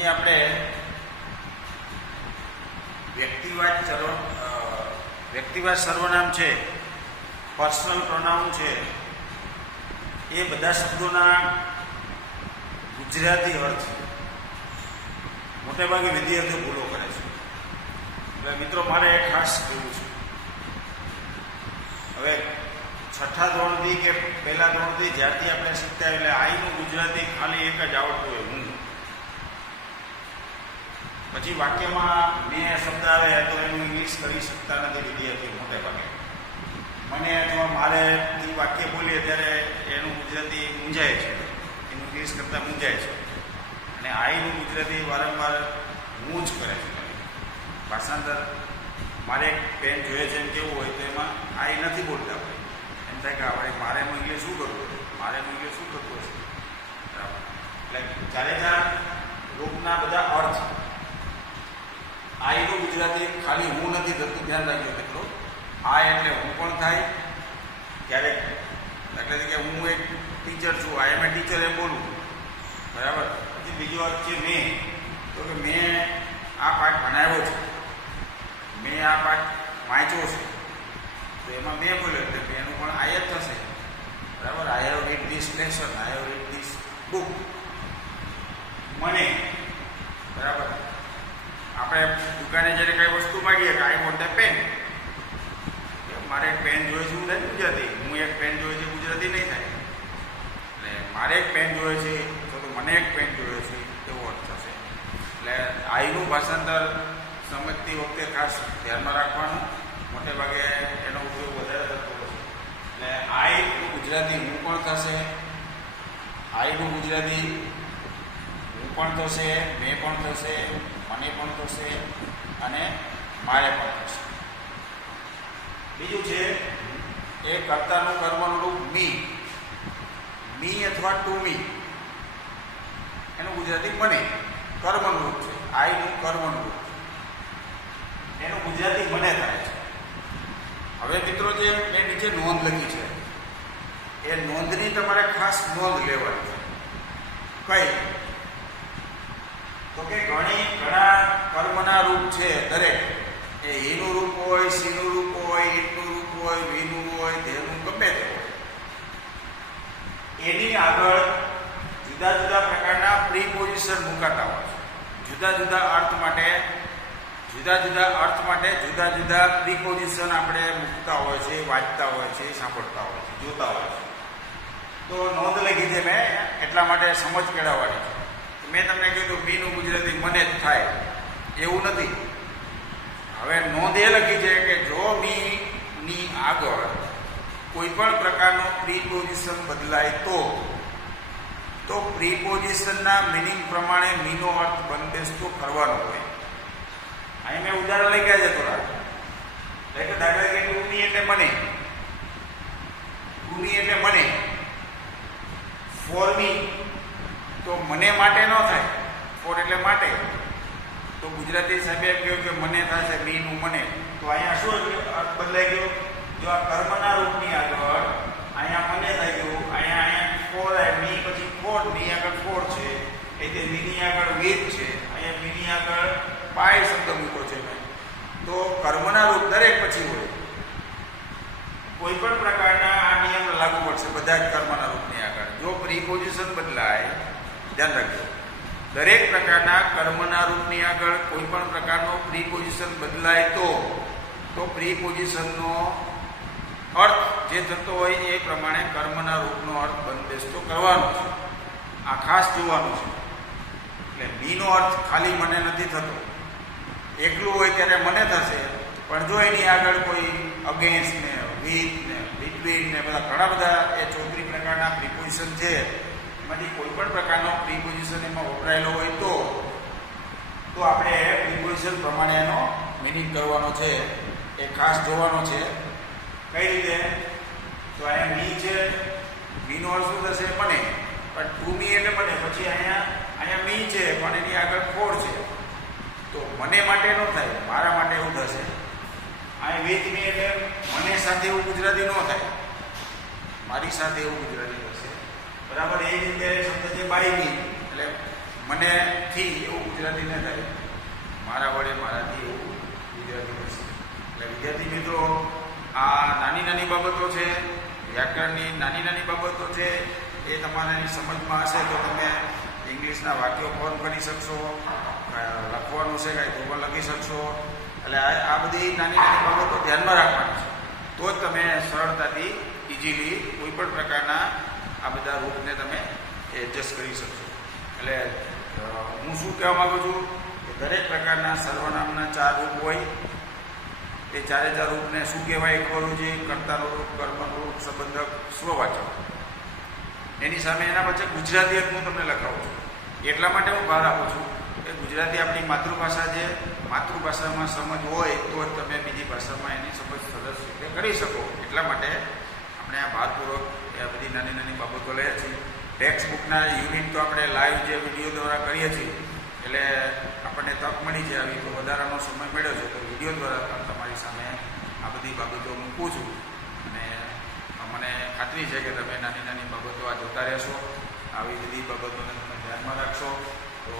અહીં આપણે વ્યક્તિવાદ સર્વનામ છે, પર્સનલ પ્રોનાઉન છે, એ બધા શબ્દોના ગુજરાતી અર્થ મોટેભાગે વિદ્યાર્થીઓ ભૂલો કરે છે. એટલે મિત્રો મારે ખાસ કહેવું છે, હવે છઠ્ઠા ધોરણથી કે પહેલા ધોરણથી જ્યારથી આપણે શીખતા એટલે આઈનું ગુજરાતી ખાલી એક જ આવડતું હોય, હું. પછી વાક્યમાં મેં શબ્દ આવે તો એનું ઇંગ્લિશ કરી શકતા નથી વિદ્યાર્થીઓ મોટે ભાગે. મને અથવા મારે એ વાક્ય બોલીએ ત્યારે એનું ગુજરાતી મૂંઝાય છે, એનું ઇંગ્લિશ કરતાં મૂંઝાય છે. અને આઈનું ગુજરાતી વારંવાર હું જ કરે છે. ભાષાંતર મારે એક પેન જોઈએ છે એમ કેવું હોય તો એમાં આઈ નથી બોલતા હોય, એમ થાય કે આપણે મારે એનું ઇંગ્લિશ શું કરવું હોય, મારે એનું ઇંગ્લિશ શું કરવું હશે. બરાબર. એટલે ચારે ચાર રૂપના બધા અર્થ આઈનું ગુજરાતી ખાલી હું નથી થતું, ધ્યાન રાખજો મિત્રો. આ એટલે હું પણ થાય ક્યારેક, દાખલા તરીકે હું એક ટીચર છું, આઈ એમ એ ટીચર એમ બોલું, બરાબર. પછી બીજો અર્થ છે મેં, તો કે મેં આ પાઠ ભણાવ્યો છે, મેં આ પાઠ વાંચ્યો છે, તો એમાં મેં બોલ્યો એટલે એનું પણ આઈ જ થશે, બરાબર. I have read this lesson, I have read this book. મને, બરાબર. આપણે દુકાને જ્યારે કઈ વસ્તુ માગીએ કે આઈ વોન્ટ એ પેન, મારે એક પેન જોઈએ છે, હું થાય ગુજરાતી, હું એક પેન જોઈએ છે ગુજરાતી નહીં થાય. એટલે મારે એક પેન જોઈએ છે તો મને એક પેન જોઈએ છે એવો અર્થ થશે. એટલે આઈનું ભાષાંતર સમજતી વખતે ખાસ ધ્યાનમાં રાખવાનું, મોટે ભાગે એનો ઉપયોગ વધારે થતો હોય છે. એટલે આઈનું ગુજરાતી હું પણ થશે, આઈનું ગુજરાતી હું પણ થશે, મેં પણ થશે, મને પણ થશે અને મારે પણ થશે. બીજું છે એ કર્તાનું કર્મનું રૂપ મી અથવા ટુ મી, એનું ગુજરાતી મને કર્મનું રૂપ છે. આઈનું કર્મનું રૂપ છે, એનું ગુજરાતી મને થાય છે. હવે મિત્રો જે મેં નીચે નોંધ લખી છે એ નોંધની તમારે ખાસ નોંધ લેવાની છે. કઈ? તો કે ઘણા કર્મના રૂપ છે દરેક, એ હીનું રૂપ હોય, સીનું રૂપ હોય, ઈટનું રૂપ હોય, વીનું હોય, ધેનું ગમે તે હોય, એની આગળ જુદા જુદા પ્રકારના પ્રીપોઝિશન મુકાતા હોય છે. જુદા જુદા અર્થ માટે જુદા જુદા પ્રીપોઝિશન આપણે મૂકતા હોય છે, વાંચતા હોય છે, સાંભળતા હોય છે, જોતા હોય છે. તો નોંધ લખી છે મેં એટલા માટે સમજ કેળવવાની છે. મેં તમને કીધું મીનું ગુજરાતી મને જ થાય એવું નથી. હવે નોંધ એ લખી છે કે જો મીની આગળ કોઈ પણ પ્રકારનું પ્રીપોઝિશન બદલાય તો પ્રીપોઝિશનના મિનિંગ પ્રમાણે મીનો અર્થ બંધબેસતો કરવાનો હોય. અહીં મેં ઉદાહરણ લખ્યા છે થોડા. એટલે દાખલા તરીકે ટુમી એટલે મને, ટુમી એટલે મને, ફોર મી તો મને માટે ન થાય, ફોર એટલે માટે. તો ગુજરાતી સાહેબે એમ કહ્યું કે મને થશે મીનું મને, તો અહીંયા શું અર્થ બદલાઈ ગયો? જો આ કર્મના રૂપની આગળ અહીંયા મને થઈ ગયું, અહીંયા ફોર મી, પછી ફોર ની આગળ ફોર છે, એટલે મીની આગળ વેદ છે, અહીંયા મીની આગળ પાય શબ્દ મૂકો છે. તો કર્મના રૂપ દરેક પછી હોય. કોઈ પણ પ્રકારના આ નિયમ લાગુ પડશે બધા જ કર્મના રૂપની આગળ. જો પ્રીપોઝિશન બદલાય, ધ્યાન રાખજો, દરેક પ્રકારના કર્મના રૂપની આગળ કોઈ પણ પ્રકારનો પ્રીપોઝિશન બદલાય તો પ્રીપોઝિશનનો અર્થ જે થતો હોય એ પ્રમાણે કર્મના રૂપનો અર્થ બંધબેસતો કરવાનો છે. આ ખાસ જોવાનું છે. એટલે મીનો અર્થ ખાલી મને નથી થતો, એકલું હોય ત્યારે મને થશે, પણ જો એની આગળ કોઈ અગેન્સ્ટ ને વિથ ને બિટવીન ને બધા ઘણા બધા એ 34 પ્રકારના પ્રીપોઝિશન છે, એમાંથી કોઈ પણ પ્રકારનો પ્રીપોઝિશન એમાં વપરાયેલો હોય તો આપણે પ્રીપોઝિશન પ્રમાણે એનો મિનિંગ કરવાનો છે, એ ખાસ જોવાનો છે. કઈ રીતે? તો અહીંયા મી છે, મીનો અર્થ શું થશે? મને. પણ ટુ મી એટલે મને, પછી અહીંયા મી છે પણ એની આગળ ફોર છે, તો મને માટે ન થાય, મારા માટે એવું થશે. અહીંયા વિથ મી એટલે મને સાથે એવું ગુજરાતી ન થાય, મારી સાથે એવું ગુજરાતી થશે, બરાબર. એ રીતે શબ્દ છે બાય મી, એટલે મનેથી એવું ગુજરાતી ન થાય, મારા વડે મારાથી એવું ગુજરાતી બનશે. એટલે વિદ્યાર્થી મિત્રો, આ નાની નાની બાબતો છે, વ્યાકરણની નાની નાની બાબતો છે, એ તમારી સમજમાં હશે તો તમે ઇંગ્લિશના વાક્યો ફોર્મ કરી શકશો, લખવાનું છે કાંઈ તો પણ લખી શકશો. એટલે આ બધી નાની નાની બાબતો ધ્યાનમાં રાખવાની છે, તો જ તમે સરળતાથી ઇઝીલી કોઈ પણ પ્રકારના આ બધા રૂપને તમે એડજસ્ટ કરી શકશો. એટલે હું શું કહેવા માગું છું કે દરેક પ્રકારના સર્વનામના 4 રૂપ હોય. એ ચારે 4 રૂપને શું કહેવાય ખબર હોવું જોઈએ. કર્તાનું રૂપ, કર્મનું રૂપ, સંબંધક, સ્વવાચક. એની સામે એના પછી ગુજરાતી અર્થ હું તમને લખાવું છું. એટલા માટે હું ભાર આપું છું કે ગુજરાતી આપણી માતૃભાષા છે. માતૃભાષામાં સમજ હોય તો જ તમે બીજી ભાષામાં એની સમજ સરસ રીતે કરી શકો. એટલા માટે આપણે આ ભારપૂર્વક એ બધી નાની નાની બાબતો લઈએ છીએ. ટેક્સ્ટ બુકના યુનિટ તો આપણે લાઈવ જે વિડીયો દ્વારા કરીએ છીએ, એટલે આપણને તક મળી છે આવી, તો વધારાનો સમય મળ્યો છે તો વિડીયો દ્વારા પણ તમારી સામે આ બધી બાબતો મૂકું છું. અને મને ખાતરી છે કે તમે નાની નાની બાબતો આ જોતા રહેશો, આવી બધી બાબતોને તમે ધ્યાનમાં રાખશો તો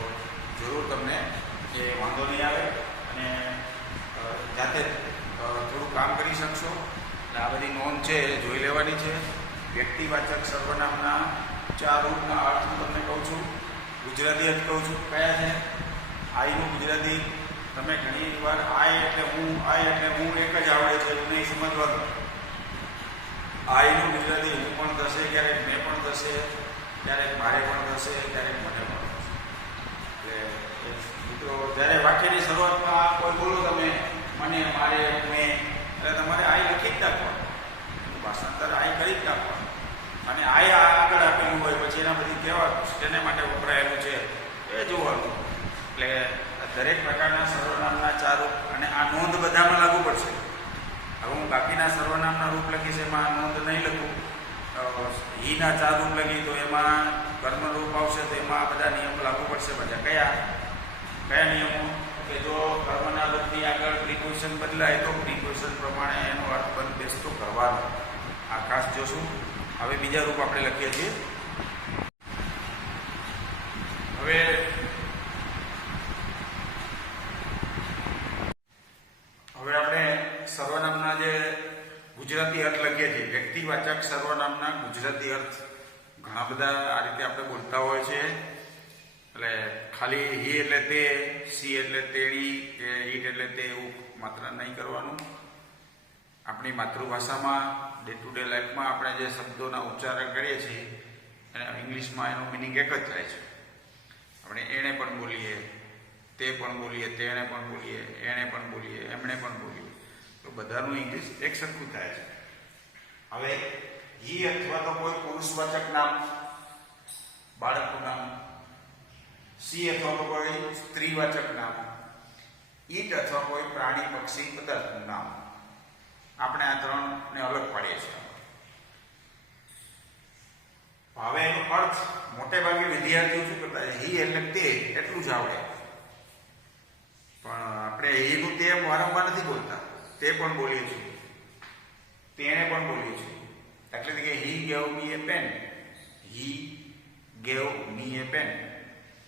જરૂર તમને એ વાંધો નહીં આવે અને જાતે થોડું કામ કરી શકશો. એટલે આ બધી નોંધ છે એ જોઈ લેવાની છે. વ્યક્તિવાચક સર્વનામના 4 રૂપના અર્થ હું તમને કહું છું. ગુજરાતી અર્થ કહું છું કયા છે. આઈનું ગુજરાતી તમે ઘણી વાર આઈ એટલે હું એક જ આવડે છે એવું નહીં સમજવાનું. આઈનું ગુજરાતી હું પણ થશે, ક્યારેક મેં પણ થશે, ક્યારેક મારે પણ થશે, ક્યારેક મને પણ થશે. એટલે મિત્રો, જ્યારે વાક્યની શરૂઆતમાં કોઈ બોલો તમે મને, મારે, મેં, એટલે તમારે આઈ લખી જ નાખવાનું, ભાષાંતર આઈ કરી જ નાખવાનું. અને આઈ આગળ આપેલું હોય પછી એના બધી કેવા તેને માટે વપરાયેલું છે એ જોવાનું. એટલે દરેક પ્રકારના સર્વનામના 4 રૂપ, અને આ નોંધ બધામાં લાગુ પડશે. હવે હું બાકીના સર્વનામના રૂપ લખીશ એમાં નોંધ નહીં લખું. હીના 4 રૂપ લખી તો એમાં કર્મ રૂપ આવશે તો એમાં આ બધા નિયમો લાગુ પડશે. બધા કયા નિયમો? કે જો કર્મના રૂપની આગળ પ્રિપોઝિશન બદલાય તો પ્રિપોઝિશન પ્રમાણે એનો અર્થ બંધ બેસતો કરવાનો. આ ખાસ જોશું. હવે બીજા રૂપ આપણે લખીએ છીએ. હવે આપણે સર્વનામના જે ગુજરાતી અર્થ લખીએ છીએ, વ્યક્તિવાચક સર્વનામના ગુજરાતી અર્થ ઘણા બધા આ રીતે આપણે બોલતા હોય છે. એટલે ખાલી હી એટલે તે, સી એટલે તેણી, કે ઈટ એટલે તે એવું માત્ર નહીં કરવાનું. આપણી માતૃભાષામાં ડે ટુ ડે લાઈફમાં આપણે જે શબ્દોના ઉચ્ચારણ કરીએ છીએ અને ઇંગ્લિશમાં એનો મિનિંગ એક જ થાય છે. આપણે એણે પણ બોલીએ, તે પણ બોલીએ, તેણે પણ બોલીએ, એણે પણ બોલીએ, એમણે પણ બોલીએ, તો બધાનું ઇંગ્લિશ એક સરખું થાય છે. હવે હી અથવા તો કોઈ પુરુષવાચક નામ, બાળકનું નામ, સી અથવા તો કોઈ સ્ત્રીવાચક નામ, ઈટ અથવા કોઈ પ્રાણી, પક્ષી, પદાર્થનું નામ. આપણે આ 3ને અલગ પાડીએ છીએ. હવે એનો અર્થ મોટે ભાગે વિદ્યાર્થીઓ શું કરતા છે, હી એટલે તે એટલું જ આવડે, પણ આપણે હીનું તે વારંવાર નથી બોલતા. તે પણ બોલીએ છીએ, તેણે પણ બોલીએ છીએ. એટલે કે he gave me a pen, he gave me a pen,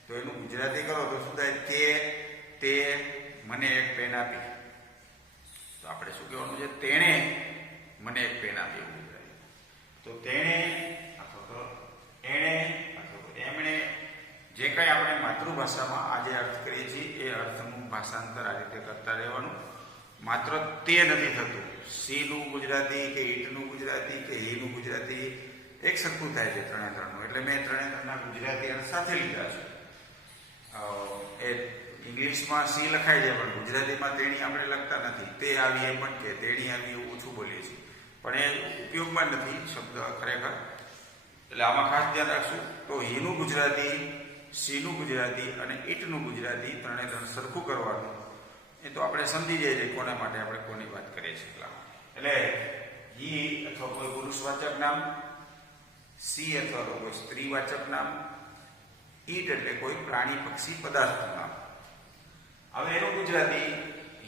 તો એનું ગુજરાતી કરો તો શું થાય? તે મને એક પેન આપી. તો આપણે શું કહેવાનું છે? તેણે મને એક પેન આપી. તો તેણે અથવા તો એણે અથવા તો એમણે, જે કંઈ આપણે માતૃભાષામાં આજે અર્થ કરીએ છીએ એ અર્થનું ભાષાંતર આ રીતે કરતા રહેવાનું. માત્ર તે નથી થતું. સીનું ગુજરાતી કે ઈટનું ગુજરાતી કે હીનું ગુજરાતી એક સરખું થાય છે 3 એટલે મેં 3 ગુજરાતી અર્થ સાથે લીધા છે. એ ઇંગ્લિશમાં સી લખાય છે પણ ગુજરાતીમાં તેણી આપણે લખતા નથી. તે આવી એ પણ કે તેણી આવી એવું ઓછું બોલીએ છીએ, પણ એ ઉપયોગમાં નથી શબ્દ ખરેખર. એટલે આમાં ખાસ ધ્યાન રાખશું. તો હીનું ગુજરાતી, સીનું ગુજરાતી અને ઈટનું ગુજરાતી 3 સરખું કરવાનું. એ તો આપણે સમજી જઈએ છીએ કોના માટે આપણે કોની વાત કરીએ છીએ. એટલે હી અથવા કોઈ પુરુષવાચક નામ, સી અથવા તો કોઈ સ્ત્રીવાચક નામ, ઈટ એટલે કોઈ પ્રાણી, પક્ષી, પદાર્થનું નામ. હવે એનું ગુજરાતી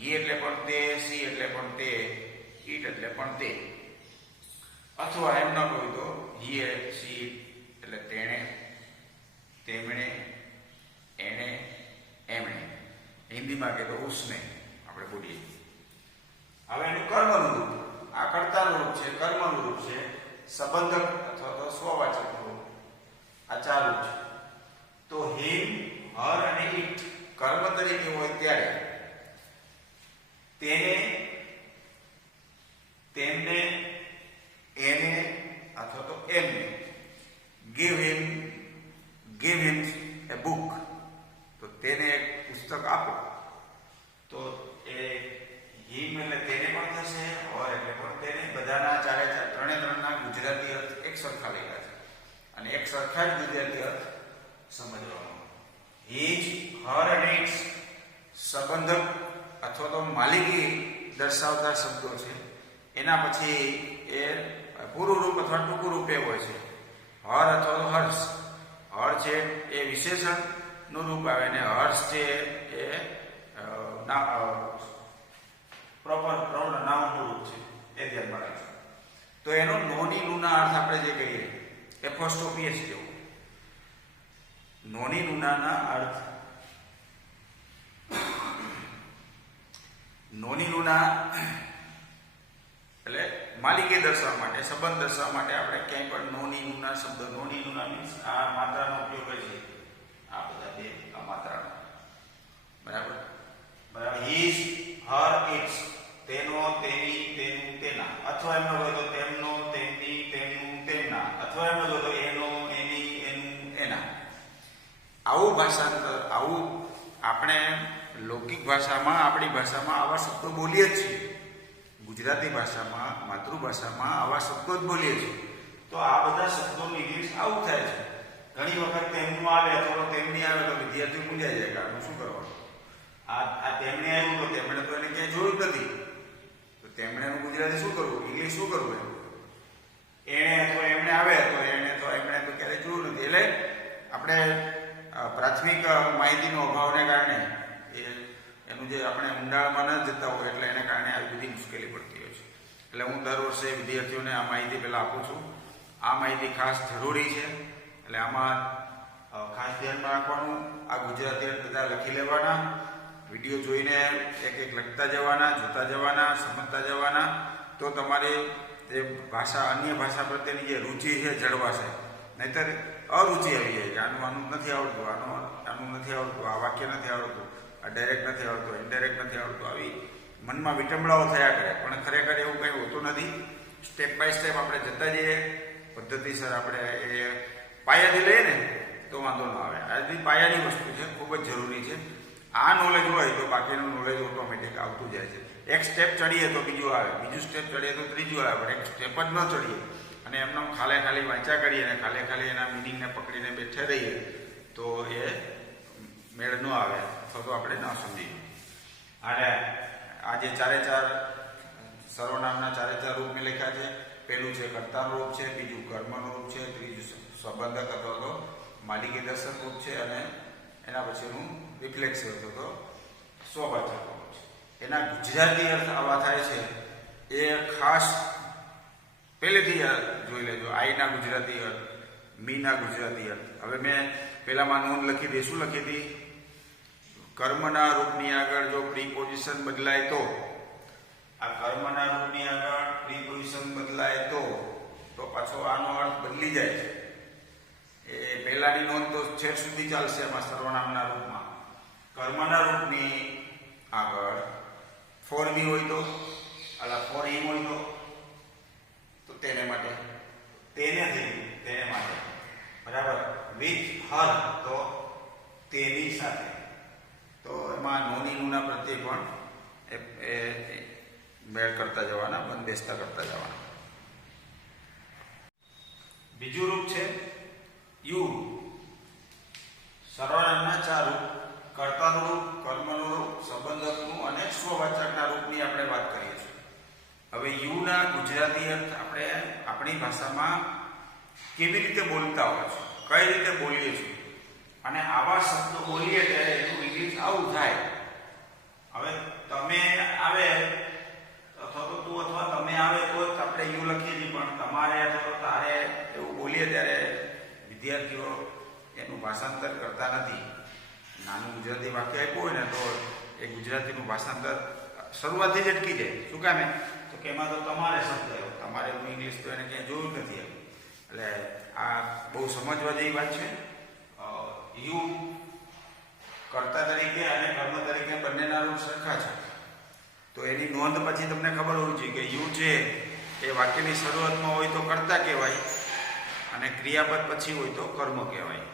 હી એટલે પણ તે, સી એટલે પણ તે, ઈટ એટલે પણ તે. અથવા એમ ન કહ્યું તો હી, સી એટલે તેણે, તેમણે, એણે, એમણે. હિન્દીમાં કહે તો ઉસને આપણે બોલીએ. હવે એનું કર્મનું રૂપ, આ કર્તાનું રૂપ છે, કર્મનું રૂપ છે, સંબંધક અથવા તો સ્વવાચક રૂપ, આ ચાલુ છે. તો હિમ, હર અને ઇટ કર્મ તરીકે હોય ત્યારે તેને, તેમને, એને અથવા તો એમને. give him a book, તો તેને એક પુસ્તક આપો. તો એ હિમ એટલે તેને પણ થશે, ઓર એટલે પણ તેને. બધાના ત્રણેના ગુજરાતી અર્થ એક સરખા લખ્યા છે અને એક સરખા જ ગુજરાતી અર્થ સમજવાનો. હિજ, હર અને ઇટ્સ સંબંધક અથવા તો માલિકી દર્શાવતા શબ્દો છે. એના પછી એ પૂરું રૂપ અથવા ટૂંકું રૂપ એ હોય છે. હર અથવા તો હર્ષ, હર છે એ વિશેષણ નું રૂપ આવે ને હર્ષ છે એ પ્રોપર નાઉનનું રૂપ છે. એ ધ્યાનમાં રાખજો. તો એનો નોની નુના અર્થ આપણે જે કહીએ એપોસ્ટ્રોફી જેવો. નોની નુનાના અર્થ, નોની નુના એટલે માલિકી દર્શાવવા માટે, સંબંધ દર્શાવવા માટે આપણે ક્યાંય પણ નોની નુના શબ્દ, નોની નુના મીન્સ આ માત્રાનો ઉપયોગ કરીએ. આ બધા બે આ માત્રાનો, બરાબર બરાબર. હિઝ, હર, ઇટ્સ તેનો, તેની, તેનું, તેના. અથવા એમનો હોય તો તેમનો, તેમની, તેમનું, તેમના. અથવા એમનો હોય તો એનો, એની, એનું, એના. આવું ભાષાંતર, આવું આપણે લૌકિક ભાષામાં, આપણી ભાષામાં આવા શબ્દો બોલીએ જ છીએ. ગુજરાતી ભાષામાં, માતૃભાષામાં આવા શબ્દો જ બોલીએ છીએ. તો આ બધા શબ્દોનું ઇંગ્લિશ આવું થાય છે. ઘણી વખત તેમનું આવે અથવા તેમની આવે તો વિદ્યાર્થીઓ મૂંઝાઈ જાય કે આનું શું કરવાનું. આ તેમણે આવ્યું તો તેમણે તો એને ક્યાંય જોયું જ નથી. તો તેમણેનું ગુજરાતી શું કરવું, ઇંગ્લિશ શું કરવું એમ. એણે અથવા એમણે આવે તો એણે તો એમણે તો ક્યારેય જોયું નથી. એટલે આપણે પ્રાથમિક માહિતીનો અભાવને કારણે એનું જે આપણે ઊંડાણમાં ન જતા હોય એટલે એને કારણે આવી બધી મુશ્કેલી પડતી હોય છે. એટલે હું દર વર્ષે વિદ્યાર્થીઓને આ માહિતી પહેલાં આપું છું. આ માહિતી ખાસ જરૂરી છે. એટલે આમાં ખાસ ધ્યાનમાં રાખવાનું. આ ગુજરાતી બધા લખી લેવાના, વિડીયો જોઈને એક એક લખતા જવાના, જોતા જવાના, સમજતા જવાના. તો તમારી જે ભાષા, અન્ય ભાષા પ્રત્યેની જે રુચિ છે જળવાશે. નહીંતર અરુચિ આવી જાય કે આનું નથી આવડતું, આનું નથી આવડતું, આ વાક્ય નથી આવડતું, આ ડાયરેક્ટ નથી આવડતું, ઇનડાયરેક્ટ નથી આવડતું. આવી મનમાં વિટંબણાઓ થયા કરે. પણ ખરેખર એવું કંઈ હોતું નથી. સ્ટેપ બાય સ્ટેપ આપણે જતા જઈએ, પદ્ધતિસર આપણે એ પાયાથી લઈએ ને તો વાંધો ન આવે. આ બધી પાયાની વસ્તુ છે, ખૂબ જ જરૂરી છે. આ નોલેજ હોય તો બાકીનું નોલેજ ઓટોમેટિક આવતું જાય છે. એક સ્ટેપ ચડીએ તો બીજું આવે, બીજું સ્ટેપ ચડીએ તો ત્રીજું આવે. પણ એક સ્ટેપ જ ન ચડીએ અને એમને ખાલી વાંચ્યા કરીએ અને ખાલી એના મિનિંગને પકડીને બેઠે રહીએ તો એ મેળ ન આવે અથવા તો આપણે ન સમજીએ. અને આ જે ચારે ચાર સર્વનામના ચારે ચાર રૂપ મેં લખ્યા છે. પહેલું છે કર્તાનું રૂપ છે, બીજું કર્મનું રૂપ છે, ત્રીજું સંબંધક અથવા તો માલિકી દર્શક રૂપ છે અને એના પછીનું રિફ્લેક્સિવ અથવા તો સ્વવાચક રૂપ છે. એના ગુજરાતી અર્થ આવા થાય છે એ ખાસ પહેલેથી જોઈ લેજો. આઈના ગુજરાતી અર્થ, મીના ગુજરાતી અર્થ. હવે મેં પહેલામાં નોંધ લખી હતી. શું લખી હતી? કર્મના રૂપની આગળ જો પ્રીપોઝિશન બદલાય તો, આ કર્મના રૂપની આગળ પ્રીપોઝિશન બદલાય તો પાછો આનો અર્થ બદલી જાય છે. એ પહેલાની નોંધ તો છેક સુધી ચાલશે એમાં સર્વનામના રૂપમાં. કર્મના રૂપની આગળ ફોર મી હોય તો, ફોર હિમ હોય તો તેને માટે, તેને થઈ તેને માટે, બરાબર. વિથ હર તો તેની સાથે. તો એમાં નોની નુના પ્રત્યે પણ એ મેળ કરતા જવાના, બંધબેસતા કરતા જવાના. બીજું રૂપ છે યુ. સર્વનામના ચાર રૂપ: કર્તાનું રૂપ, કર્મનું રૂપ, સંબંધકનું અને સ્વવાચકના રૂપની આપણે વાત કરીએ છીએ. હવે યુના ગુજરાતી અર્થ આપણે આપણી ભાષામાં કેવી રીતે બોલતા હોય છે, કઈ રીતે બોલીએ છીએ, અને આવા શબ્દો બોલીએ ત્યારે એનું ઇંગ્લિશ આવું થાય. હવે તમે આવે અથવા તો તું અથવા તમે આવે તો જ આપણે યુ લખીએ છીએ, પણ તમારે અથવા તારે એવું બોલીએ ત્યારે વિદ્યાર્થીઓ એનું ભાષાંતર કરતા નથી. નાનું ગુજરાતી વાક્ય આપ્યું હોય ને તો એ ગુજરાતીનું ભાષાંતર શરૂઆતથી જ અટકી જાય. શું કામ તો કે એમાં તો તમારે શબ્દ આવ્યો, તમારે એવું ઇંગ્લિશ તો એને ક્યાંય જોયું નથી એમ. એટલે આ બહુ સમજવા જેવી વાત છે. યુ કર્તા તરીકે અને કર્મ તરીકે બંનેના રૂપ સરખા છે. તો એની નોંધ પછી તમને ખબર હોવી જોઈએ કે યુ છે એ વાક્યની શરૂઆતમાં હોય તો કર્તા કહેવાય અને ક્રિયાપદ પછી હોય તો કર્મ કહેવાય.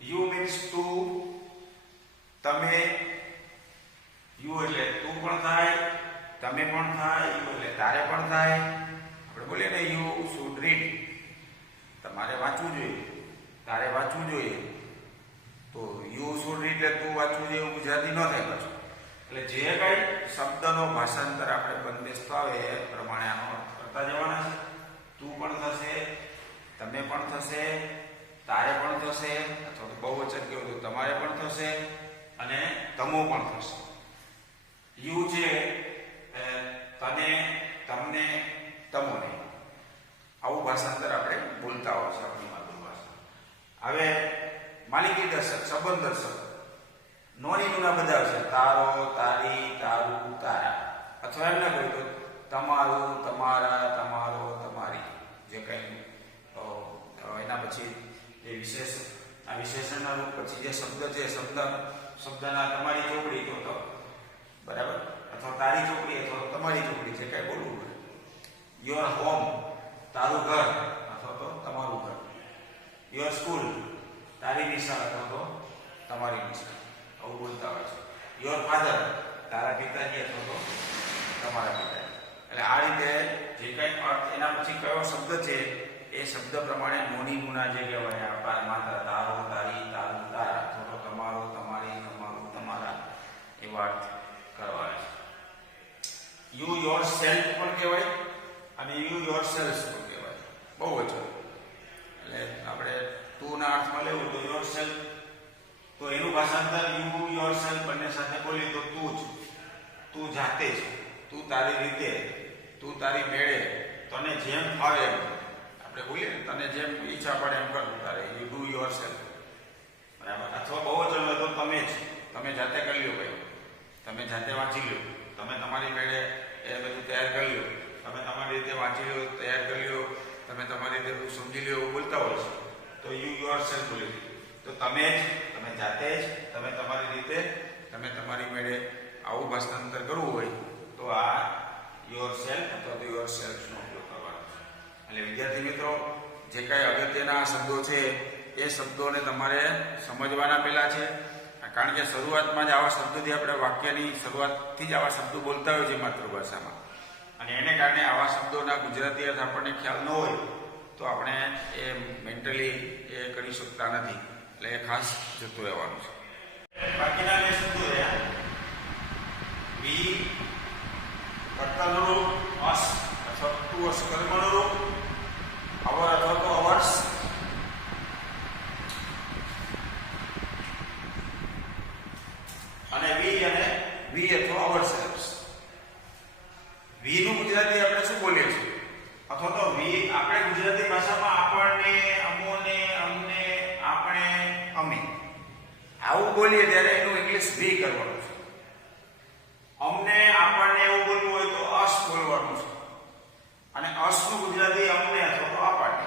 યુ મીન્સ તું, તમે. યુ એટલે તું પણ થાય, તમે પણ થાય. યુ એટલે તારે પણ થાય. આપણે બોલીએ ને યુ શુડ રીડ, તમારે વાંચવું જોઈએ, તારે વાંચવું જોઈએ. તો યુ શુડ રીડ એટલે તું વાંચવું જોઈએ એવું ગુજરાતી ન થાય પાછું. એટલે જે કઈ શબ્દનો ભાષાંતર આપણે બંધબેસતો આવે એ પ્રમાણે આનો અર્થ કરતા જવાના છે. તું પણ થશે, તમે પણ થશે, તારે પણ થશે, અથવા તો બહુવચન કહેવું તો તમારે પણ થશે અને તમો પણ થશે. યુ છે તને, તમને, તમોને, આવું ભાષાંતર આપણે બોલતા હોય છે આપણી માતૃભાષા. હવે માલિકી દર્શક, સંબંધ દર્શક, નોની નુના બધા છે. તારો, તારી, તારું, તારા. અથવા એમ ના કહ્યું તો તમારું, તમારા, તમારો, તમારી. જે કંઈ એના પછી એ આ વિશેષણના રૂપ પછી જે શબ્દ છે, શબ્દના તમારી ચોપડી તો બરાબર, અથવા તારી ચોપડી અથવા તમારી ચોપડી છે, કઈ બોલવું પડે. યોર હોમ, તારું ઘર અથવા તો તમારું ઘર. યોર સ્કૂલ, તારી નિશાળ અથવા તો તમારી નિશાળ. આવું બોલતા હોય છે. યોર ફાધર, તારા પિતાજી અથવા તો તમારા પિતાજી. એટલે આ રીતે જે કંઈ અર્થ એના પછી કયો શબ્દ છે એ શબ્દ પ્રમાણે નોની ગુના જે કહેવાય આપણા માતા, તારો, તારી, તારું, તારા અથવા તો તમારો, તમારી, તમારું, તમારા એવા અર્થ કરવા છે. યુ યોર સેલ્ફ પણ કહેવાય અને યુ યોર સેલ્ફ પણ કહેવાય. બહુ વચન. એટલે આપણે તું ના અર્થમાં લેવું તો યોર સેલ્ફ, તો એનું ભાષાંતર યુ યોર સેલ્ફ બંને સાથે બોલી તો તું જ, તું જાતે જ, તું તારી રીતે, તું તારી મેળે, તને જેમ ફાવે એમ. આપણે બોલીએ ને તને જેમ ઈચ્છા પડે એમ કરવું તારે. You do your self. બરાબર. અથવા બહુ વચન હોય તો તમે જ, તમે જાતે કરી લો ભાઈ, તમે જાતે વાંચી લો, તમે તમારી મેળે એ બધું તૈયાર કરી લો, તમે તમારી રીતે વાંચી લો, તૈયાર કરી લો, તમે તમારી રીતે સમજી લો એવું બોલતા હોય છે તો યુ યોર સેલ્ફ બોલી. તો તમે જ, તમે જાતે જ, તમે તમારી રીતે, તમે તમારી મેળે આવું ભાષાંતર કરવું હોય તો આ યોર સેલ્ફ અથવા તો યોર સેલ્ફનો ઉપયોગ કરવાનો છે. એટલે વિદ્યાર્થી મિત્રો, જે કાંઈ અગત્યના શબ્દો છે એ શબ્દોને તમારે સમજવાના પહેલા છે. કારણ કે શરૂઆતમાં જ આવા શબ્દોથી આપણે વાક્યની શરૂઆતથી જ આવા શબ્દો બોલતા હોય છે માતૃભાષામાં, અને એને કારણે આવા શબ્દોના ગુજરાતી અર્થ આપણને ખ્યાલ ન હોય તો આપણે એ મેન્ટલી એ કરી શકતા નથી. એટલે એ ખાસ જતું રહેવાનું છે. બાકીના બે શબ્દો રહ્યા. વી કર્તાનું રૂપ, અસ અથવા ટુ અસ કર્મનું રૂપ, અવર અથવા તો અવર્સ, અને વી અથવા અવર સેલ્ફ્સ. વી નું ગુજરાતી આપણે શું બોલીએ છીએ? અથવા તો વી આપણે ગુજરાતી ભાષામાં આપણને, અમોને, અમને, આપણે, અમે આવું બોલીએ ત્યારે એનું ઇંગ્લિશ વી કરવાનું છે. અમને, આપણને એવું બોલવું હોય તો અસ બોલવાનું છે. અને અસ નું ગુજરાતી અમને અથવા તો આપણને.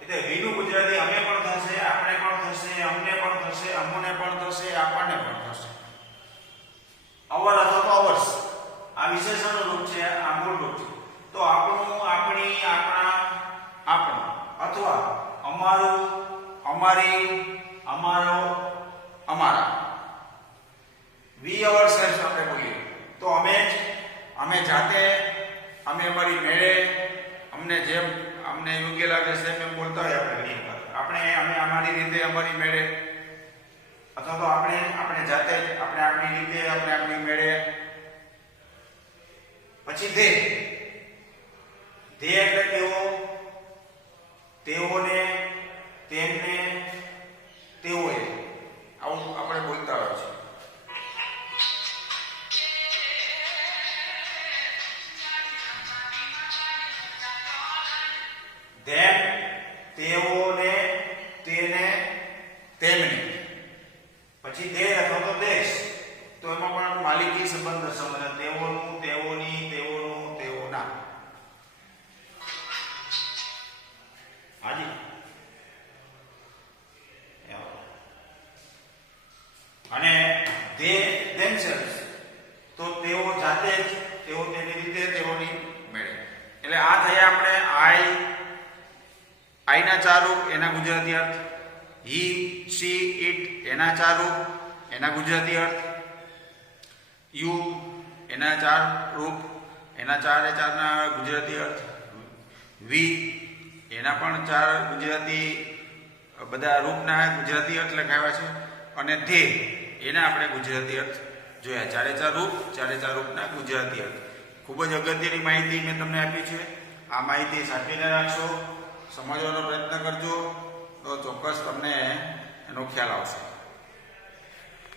એટલે વી નું ગુજરાતી અમે પણ થશે, આપણે પણ થશે, અમને પણ થશે, અમોને પણ થશે, આપણને પણ થશે. અવર અથવા તો અવર્સ આ વિશેષણનું રૂપ છે, આ મૂળ રૂપ છે. તો આપણું, આપણી, આપણા, આપણો, અથવા અમારું, અમારી, અમારો, અમારા. વી અવર સેલ્ફ આપણે બોલીએ તો અમે જ, અમે જાતે, અમે અમારી મેળે, અમને જેમ અમને યોગ્ય લાગે છે એમ બોલતા હોય આપણે ઘણી વખત. અમે અમારી રીતે, અમારી મેળે, અથવા તો આપણે જાતે જ, આપણે આપણી રીતે, આપણે આપણી મેળે. પછી તે એટલે તેઓ, તેઓને, તેમને, તેઓએ, આવું આપણે બોલતા હોય છે. તેમ, તેઓને, તેને, તેમને. તેઓની મેળે. એટલે આ થયા આપણે આઈના 4 રૂપ એના ગુજરાતી અર્થ, હી, સી, ઇટ એના 4 રૂપ એના ગુજરાતી અર્થ, યુ એના 4 રૂપ એના 4 ના ગુજરાતી અર્થ, વી એના પણ 4 ગુજરાતી બધા રૂપના ગુજરાતી અર્થ લખાવ્યા છે, અને ધે એના આપણે ગુજરાતી અર્થ જોયા. 4 રૂપ 4 રૂપના ગુજરાતી અર્થ. ખૂબ જ અગત્યની માહિતી મેં તમને આપી છે. આ માહિતી સાચવીને રાખશો, સમજવાનો પ્રયત્ન કરજો, તો ચોક્કસ તમને એનો ખ્યાલ આવશે.